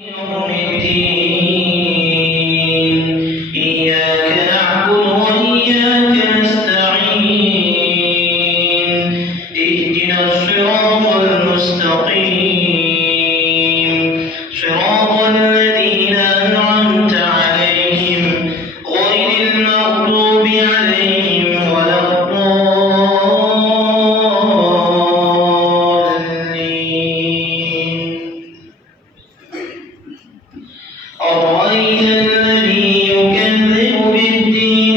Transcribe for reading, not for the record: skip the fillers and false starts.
يوم الدين إياك نعبد وإياك نستعين اهدنا الصراط المستقيم صراط الذين أنعمت عليهم غير المغضوب عليهم ولا الضالين. أرأيت الذي يكذب بالدين